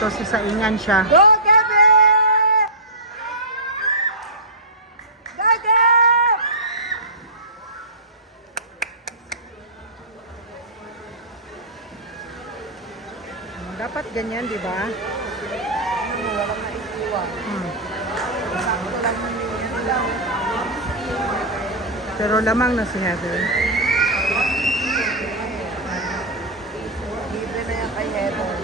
dito si Saingan siya. Go, Gabi! Gabi! Dapat ganyan, di ba? Walang naiiwan. Sakto lang yan. Pero lamang na si Heather. Libre na yan kay Heather.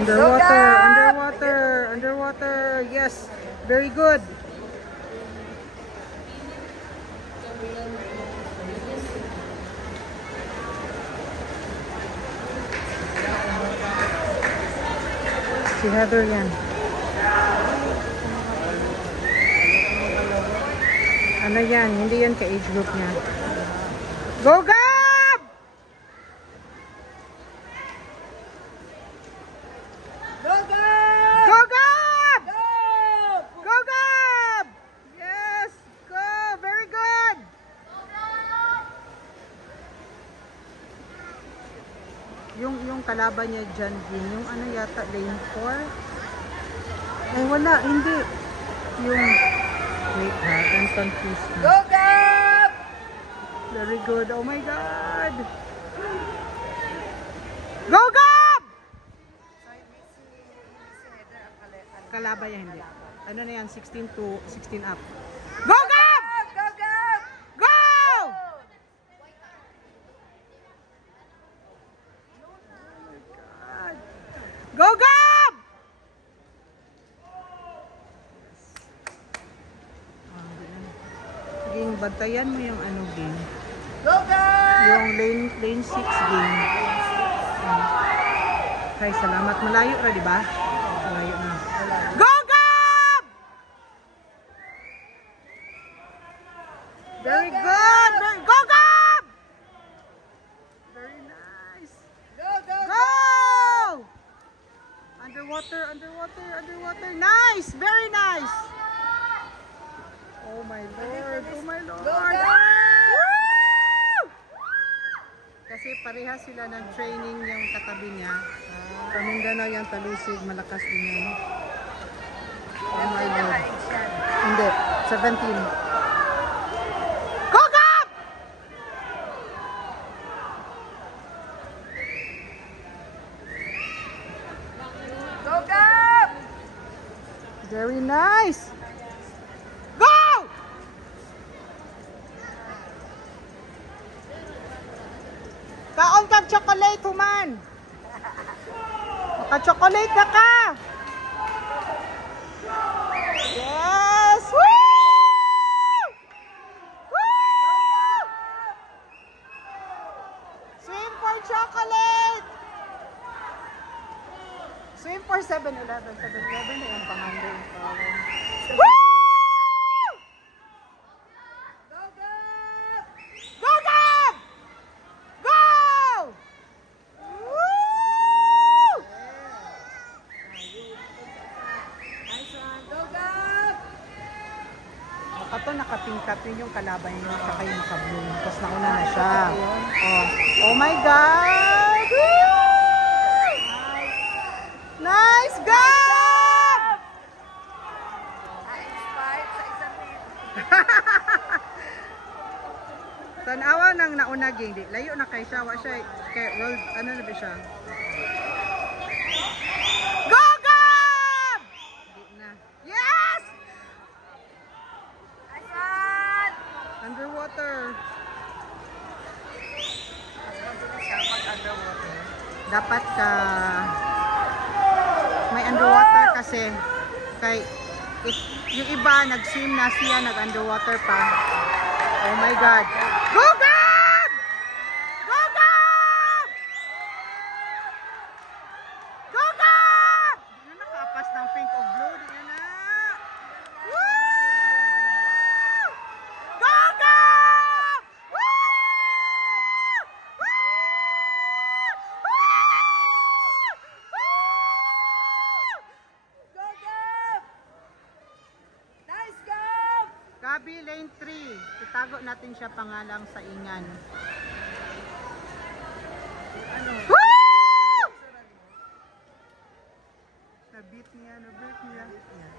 Underwater, underwater, underwater. Yes, very good. Si Heather yan. Ano yan? Hindi yan ka-age group niya. Go, Gab! Go, Gab! Go, Gab! Go! Go, Gab! Yes! Go! Very good! Yung kalaban niya dyan, yung ano yata, lane 4? Ay, wala, hindi. Yung, wait ha, I'm confused na. Go, Gab! Very good, oh my God! Go, Gab! Kalaban niya, hindi. Ano na yan, 16 to 16 up. Go, Gab! Go, Gab! Go! Go, Gab! Ging, bantayan mo yung ano, Ging. Go, Gab! Yung lane 6, Ging. Ay, salamat. Malayo ra, di ba? Malayo na. Go, Gab! Very good! Go, Gab! Very nice. Go, go, Go! Underwater, underwater, underwater. Nice! Very nice! Oh my Lord! Oh my Lord! Go, Gab! Woo! Kasi pareha sila ng training yung katabi niya. Kamingana yung talusig, malakas din yan. Oh my Lord! Hindi, 17. Go, Gab! Go, Gab! Very nice! Go! Kaon kang chocolate, human! Maka-chocolate na ka! Yes! Woo! Woo! Swim for chocolate! Swim for 7-Eleven. 7-Eleven na yung pangalan. Woo! Go, Gab! Go, Gab! Go! Woo! Nice one. Go, Gab! Kato nakatingkat yun yung kalaban nyo tsaka yung makabloom. Tapos nauna na siya. Oh, oh my God! Woo! Nice, Gab! Na-inspired sa isang team. Tanawa nang nauna ging. Di layo na kay siya. Wa siya kay world ano na ba siya? Go, Gab! Di na. Yes! Nice one! Underwater. Mas mabilis siya pag-underwater. Dapat ka may underwater kasi kay yung iba nag-swim na siya, nag-underwater pa. Oh my God. Go, Gab! Go, Gab! Go, Gab! Di na nakapas ng pink o blue. Di na na. Woo! Go, Gab! Woo! Woo! Woo! Go, Gab! Nice, Gab! Gabi Lane 3. Itago natin siya pangalang sa Ingan. Ano? Woo! Sarado mo? Nabit niya.